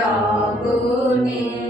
লগনে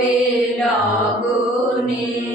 কবে লগনে